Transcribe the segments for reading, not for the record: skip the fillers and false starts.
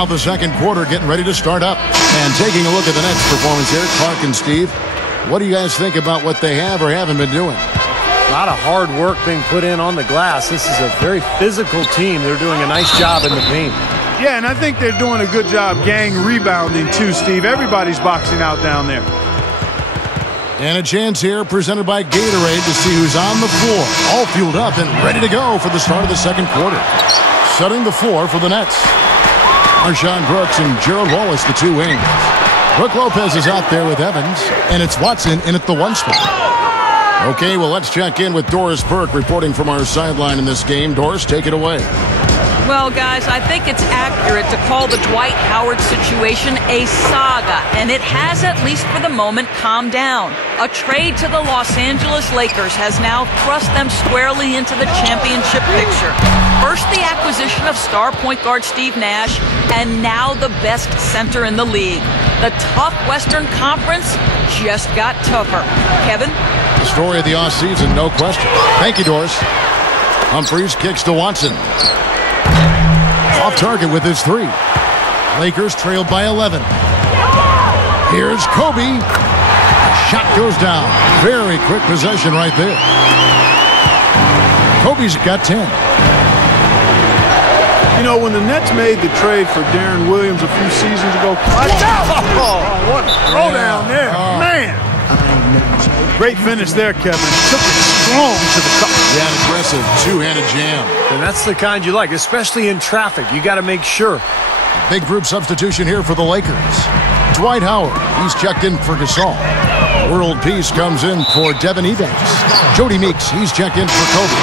Now the second quarter getting ready to start up. And taking a look at the Nets performance here, Clark and Steve, what do you guys think about what they have or haven't been doing? A lot of hard work being put in on the glass. This is a very physical team. They're doing a nice job in the paint. Yeah, and I think they're doing a good job gang rebounding too, Steve. Everybody's boxing out down there. And a chance here presented by Gatorade to see who's on the floor. All fueled up and ready to go for the start of the second quarter. Setting the floor for the Nets. Marshawn Brooks and Gerald Wallace, the two wings. Brook Lopez is out there with Evans, and it's Watson in at the one spot. Okay, well, let's check in with Doris Burke reporting from our sideline in this game. Doris, take it away. Well, guys, I think it's accurate to call the Dwight Howard situation a saga, and it has, at least for the moment, calmed down. A trade to the Los Angeles Lakers has now thrust them squarely into the championship picture. First, the acquisition of star point guard Steve Nash, and now the best center in the league. The tough Western Conference just got tougher. Kevin? The story of the offseason, no question. Thank you, Doris. Humphries kicks to Watson. Off target with his three. Lakers trailed by 11. Here's Kobe. The shot goes down. Very quick possession right there. Kobe's got 10. You know, when the Nets made the trade for Darren Williams a few seasons ago, watch out! Oh, what a throwdown there, man! Great finish there, Kevin. Took it strong to the cup. Yeah, aggressive two-handed jam. And that's the kind you like, especially in traffic. You got to make sure. Big group substitution here for the Lakers. Dwight Howard, he's checked in for Gasol. World Peace comes in for Devin Evans. Jody Meeks, he's checked in for Kobe.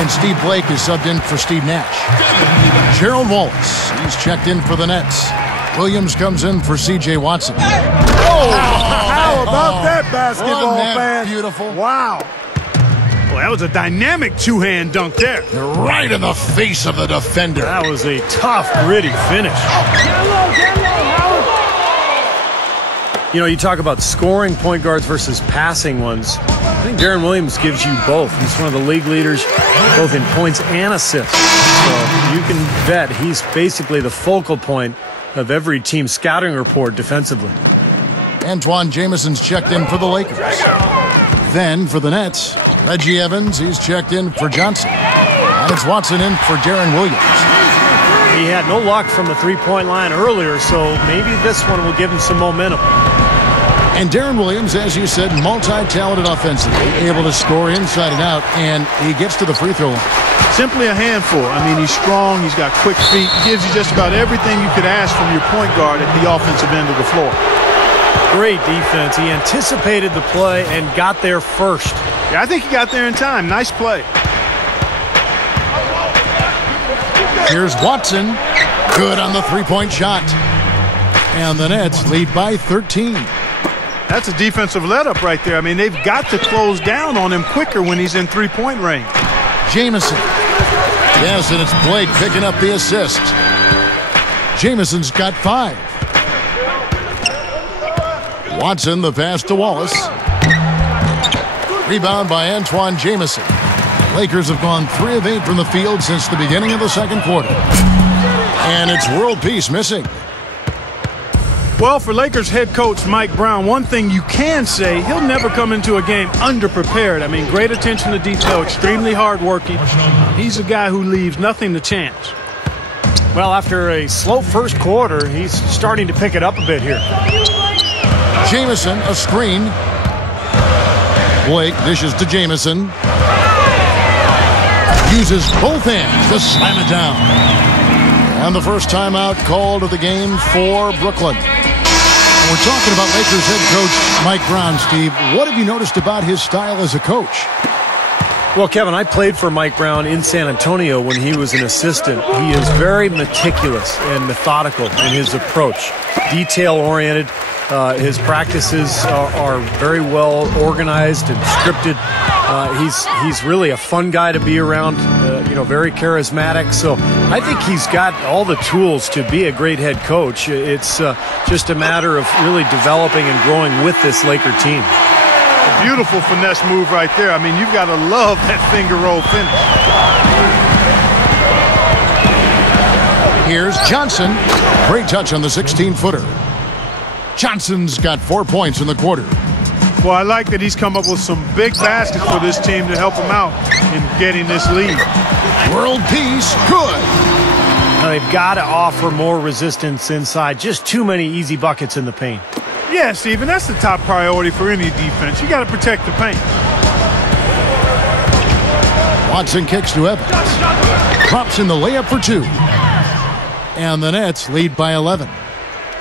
And Steve Blake is subbed in for Steve Nash. Gerald Wallace, he's checked in for the Nets. Williams comes in for C.J. Watson. How about that, basketball fan? Beautiful. Wow. Well, that was a dynamic two-hand dunk there. Right in the face of the defender. That was a tough, gritty finish. You know, you talk about scoring point guards versus passing ones. I think Darren Williams gives you both. He's one of the league leaders, both in points and assists. So you can bet he's basically the focal point of every team scouting report defensively. Antoine Jameson's checked in for the Lakers. Then for the Nets, Reggie Evans, he's checked in for Johnson. And it's Watson in for Darren Williams. He had no luck from the three-point line earlier, so maybe this one will give him some momentum. And Darren Williams, as you said, multi-talented offensively, able to score inside and out, and he gets to the free throw line. Simply a handful. I mean, he's strong, he's got quick feet, gives you just about everything you could ask from your point guard at the offensive end of the floor. Great defense. He anticipated the play and got there first. Yeah, I think he got there in time. Nice play. Here's Watson. Good on the three-point shot. And the Nets lead by 13. That's a defensive let-up right there. I mean, they've got to close down on him quicker when he's in three-point range. Jamison. Yes, and it's Blake picking up the assist. Jamison's got 5. Watson, the pass to Wallace. Rebound by Antoine Jamison. Lakers have gone 3 of 8 from the field since the beginning of the second quarter. And it's World Peace missing. Well, for Lakers head coach Mike Brown, one thing you can say, he'll never come into a game underprepared. I mean, great attention to detail, extremely hardworking. He's a guy who leaves nothing to chance. Well, after a slow first quarter, he's starting to pick it up a bit here. Jamison, a screen. Blake dishes to Jamison. Uses both hands to slam it down. And the first timeout called of the game for Brooklyn. We're talking about Lakers head coach Mike Brown, Steve. What have you noticed about his style as a coach? Well, Kevin, I played for Mike Brown in San Antonio when he was an assistant. He is very meticulous and methodical in his approach, detail-oriented. His practices are very well organized and scripted. He's really a fun guy to be around, very charismatic. So I think he's got all the tools to be a great head coach. It's just a matter of really developing and growing with this Laker team. A beautiful finesse move right there. I mean, you've got to love that finger roll finish. Here's Johnson. Great touch on the 16-footer. Johnson's got 4 points in the quarter. Well, I like that he's come up with some big baskets for this team to help him out in getting this lead. World peace, good. Now they've got to offer more resistance inside. Just too many easy buckets in the paint. Yeah, Steven, that's the top priority for any defense. You got to protect the paint. Watson kicks to Evans. Drops in the layup for 2. And the Nets lead by 11.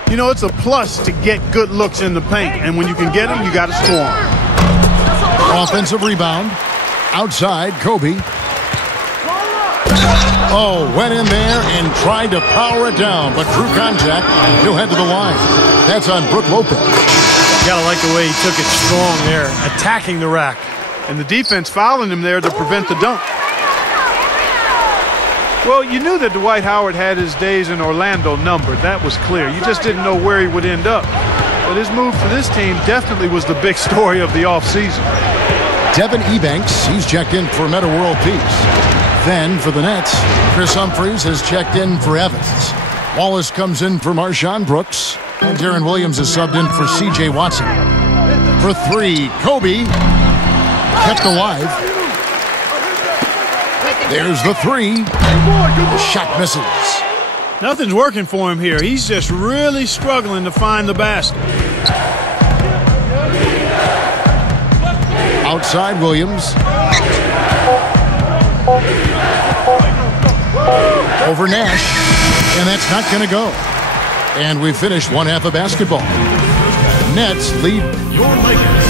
You know, it's a plus to get good looks in the paint, and when you can get them, you got to score them. Offensive rebound. Outside, Kobe. Oh, went in there and tried to power it down, but drew contact. He'll head to the line. That's on Brook Lopez. Gotta like the way he took it strong there, attacking the rack. And the defense fouling him there to prevent the dunk. Well, you knew that Dwight Howard had his days in Orlando numbered. That was clear. You just didn't know where he would end up. But his move to this team definitely was the big story of the offseason. Devin Ebanks, he's checked in for Meta World Peace. Then for the Nets, Chris Humphries has checked in for Evans. Wallace comes in for Marshawn Brooks. And Darren Williams is subbed in for C.J. Watson. For 3, Kobe. Kept alive. There's the 3. Shot misses. Nothing's working for him here. He's just really struggling to find the basket. Outside Williams. Over Nash. And that's not going to go. And we finished one half of basketball. Nets lead. Your Lakers